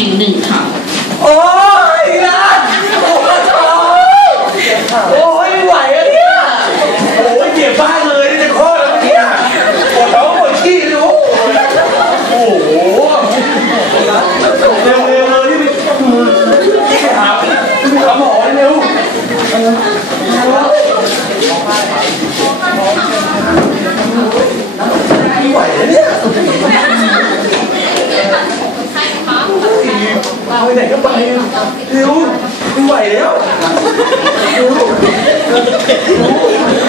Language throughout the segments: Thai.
ห่งหนึ่งค่ะ โอ้ยนะโอ้ยโอ้ยไม่ไหวอะเนี่ยโอ้ยเจ็บบ้าเลยนี่จะคลอดแล้วเนี่ยปวดท้องปวดขี้รู้โอ้โหเร็วเร็วเลยนี่ไปหาไปหาหมอเร็วไม่ไหวแล้วเนี่ย ไปไหนก็ไปเร็วไม่ไหวแล้วเร็ว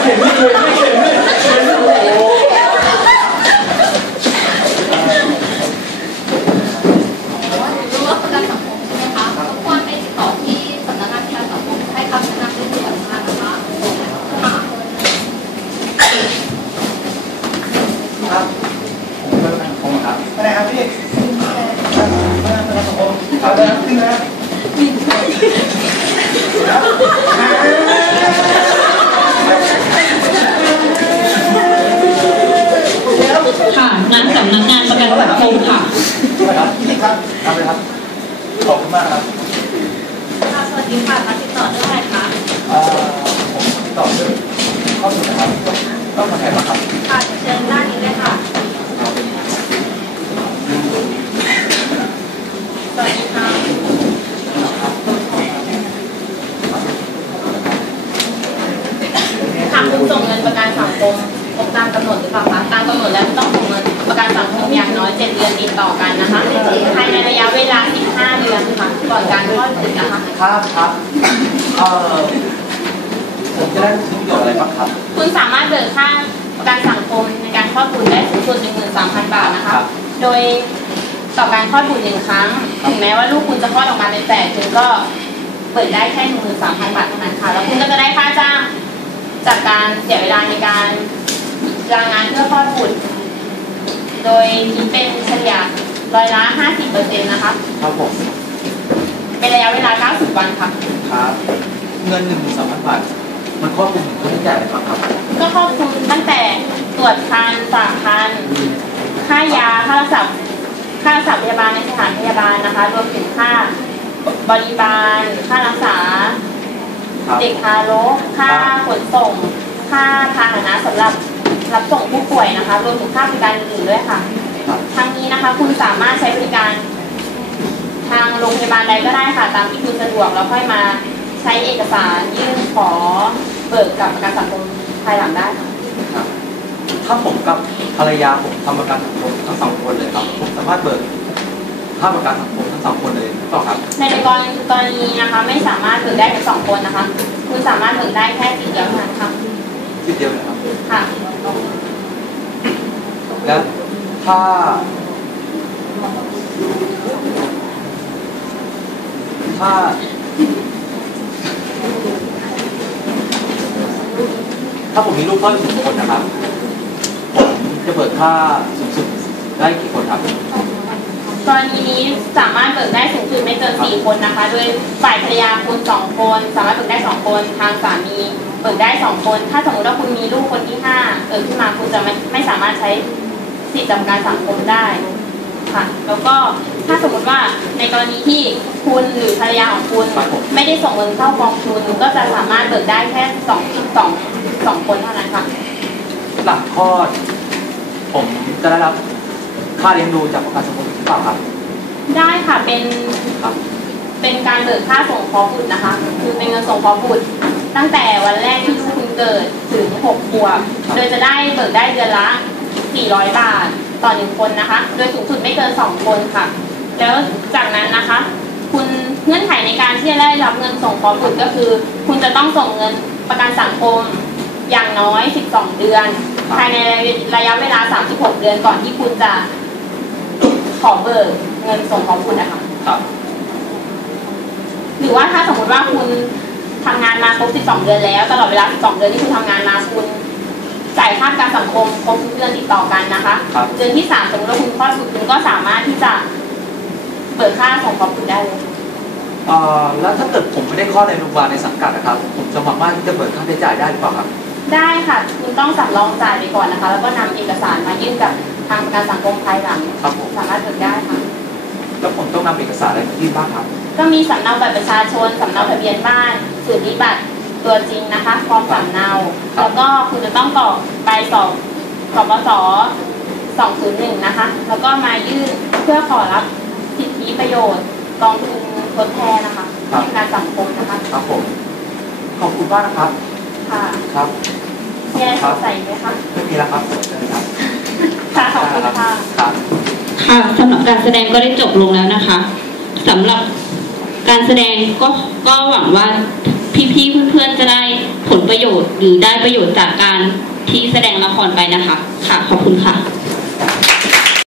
เข็มไม่เข็มไม่เข็มไม่เข็มโอ้โหรู้ว่าประกันสังคมใช่ไหมคะรบกวนไปติดต่อที่สำนักงานประกันสังคมให้คำแนะนำเรื่องด่วนมานะคะครับผมเป็นคงครับไปไหนครับพี่ คมครับไปขึ้นนะค่ะนั้นสำนักงานประกันสังคมค่ะครับพี่ครับทำเลยครับ ขอบคุณมากครับค่ะสวัสดีค่ะมาติดต่อเรื่องอะไรคะอ่าผมติดต่อเรื่องข้อมูลนะครับต้องทำไงบ้างครับค่ะเชิญด้านนี้เลยค่ะสวัสดีค่ะค่ะคุณส่งเงินประ กันสังคมครบตามกำหนดหรือเปล่าคะตามกำหนดแล้วต้องส่งเงินประกันสังคมอย่างน้อย 7 เดือนติดต่อกันนะคะภายในระยะเวลา 15 เดือนค่ะก่อนการคลอดบุตรนะคะครับครับเอ่อผมจะได้ทธิประโยชน์อะไรบ้างครับ คุณสามารถเบิกค่าประกันสังคมในการคลอดบุตรได้สูงสุด13,000 บาทนะคะ โดยต่อการคลอดบุตรหนึ่งครั้ง ถึงแม้ว่าลูกคุณจะคลอดออกมาในแปดเดือนก็เปิดได้แค่13,000บาทเท่านั้นค่ะ แล้วคุณก็จะได้ค่าจ้าง จากการเสียเวลาในการลางานเพื่อคลอดบุตร โดยคิดเป็นเฉลี่ยร้อยละ50%นะคะครับผมเป็นระยะเวลา 90 วันค่ะ ครับเงินหนึ่งหมื่นสามพันบาทมันครอบคลุมถึงค่าใช้จ่ายอะไรบ้างครับก็ครอบคลุมตั้งแต่ตรวจคันฝากคันค่ายาค่ารักษาค่ารักษาพยาบาลในสถานพยาบาลนะคะ รวมถึงค่าบริบาลค่ารักษาครับ เด็กทารกค่าขนส่ง ค่าพาหนะสำหรับรับส่งผู้ป่วยนะคะรวมถึงค่าบริการอื่นๆด้วยค่ะครับทั้งนี้นะคะคุณสามารถใช้บริการ ทางโรงพยาบาลใดก็ได้ค่ะ ตามที่คุณสะดวกแล้วค่อยมาใช้เอกสารยื่นขอเบิกกับประกันสังคมภายหลังได้ค่ะครับถ้าผมกับภรรยาผมทำประกันสังคมทั้งสองคนเลยครับผมสามารถเบิก ค่าประกันสังคมทั้งสองคนเลยหรือเปล่าครับ ในกรณีกรณีนะคะไม่สามารถเบิกได้ทั้งสองคนนะคะ คุณสามารถเบิกได้แค่สิทธิ์เดียวเท่านั้นค่ะทีเดียวเลยครับค่ะแล้วถ้าถ้าถ้าผมมีลูกเพิ่มหนึ่งคนนะครับผมจะเบิกค่าสูงสุดได้กี่คนครับ กรณีนี้สามารถเบิกได้สูงสุดไม่เกินสี่คนนะคะ โดยฝ่ายภรรยาคุณสองคน สามารถเบิกได้สองคนทางสามีเบิกได้สองคน ถ้าสมมติว่าคุณมีลูกคนที่ห้าเกิดขึ้นมาคุณจะไม่ไม่สามารถใช้สิทธิจำการสังคมได้ค่ะแล้วก็ถ้าสมมติว่าในกรณีที่คุณหรือภรรยาของคุณครับผมไม่ได้ส่งเงินเข้ากองทุนก็จะสามารถเบิกได้แค่สองสองสองคนเท่านั้นค่ะหลังคลอด ผมจะได้รับ ค่าเลี้ยงดูจากประกันสังคมหรือเปล่าครับ ได้ค่ะเป็นครับเป็นการเบิกค่าส่งเคราะห์บุตรนะคะ คือเป็นเงินส่งเคราะห์บุตร ตั้งแต่วันแรกที่ลูกคุณเกิดถึง6ขวบโดยจะได้เบิกได้เดือนละ 400 บาทต่อหนึ่งคนนะคะ โดยสูงสุดไม่เกิน 2 คนค่ะ แล้วจากนั้นนะคะ คุณเงื่อนไขในการที่จะได้รับเงินส่งเคราะห์บุตรก็คือ คุณจะต้องส่งเงินประกันสังคมอย่างน้อย 12 เดือน ภายในระยะเวลา 36 เดือนก่อนที่คุณจะ ขอเบิกเงินส่งเคราะห์บุตรนะคะครับ หรือว่าถ้าสมมติว่าคุณทำงานมาครบ 12 เดือนแล้ว ตลอดเวลา 12 เดือนที่คุณทำงานมาคุณจ่ายค่าประกันสังคมครบทุกเดือนติดต่อกันนะคะครับเดือนที่ 3 สมมติว่าคุณคลอดบุตรคุณก็สามารถที่จะเบิกค่าส่งครอบครัวได้เลยเอ่อแล้วถ้าเกิดผมไม่ได้คลอดในโรงพยาบาลในสังกัดนะครับ ผมจะสามารถที่จะเบิกค่าใช้จ่ายได้หรือเปล่าครับ ได้ค่ะ คุณต้องสำรองจ่ายไปก่อนนะคะ แล้วก็นำเอกสารมายื่นกับ ทางประกันสังคมภายหลังครับผมสามารถเบิกได้ค่ะแล้วผมต้องนำเอกสารอะไรมายื่นบ้างครับ ก็มีสำเนาบัตรประชาชนสำเนาทะเบียนบ้านสูติบัตรตัวจริงนะคะพร้อมสำเนาครับแล้วก็คุณจะต้องกรอกใบสอบกปศ201 นะคะ แล้วก็มายื่นเพื่อขอรับสิทธิประโยชน์กองทุนทดแทนนะคะที่ประกันสังคมนะคะครับผมขอบคุณมากนะครับ ค่ะ ครับมีอะไรสงสัยไหมคะ ไม่มีแล้วครับเชิญครับ ค่ะขอบคุณค่ะครับค่ะสำหรับการแสดงก็ได้จบลงแล้วนะคะสำหรับการแสดงก็ก็หวังว่าพี่ๆเพื่อนๆจะได้ผลประโยชน์ หรือได้ประโยชน์จากการที่แสดงละครไปนะคะ ค่ะขอบคุณค่ะ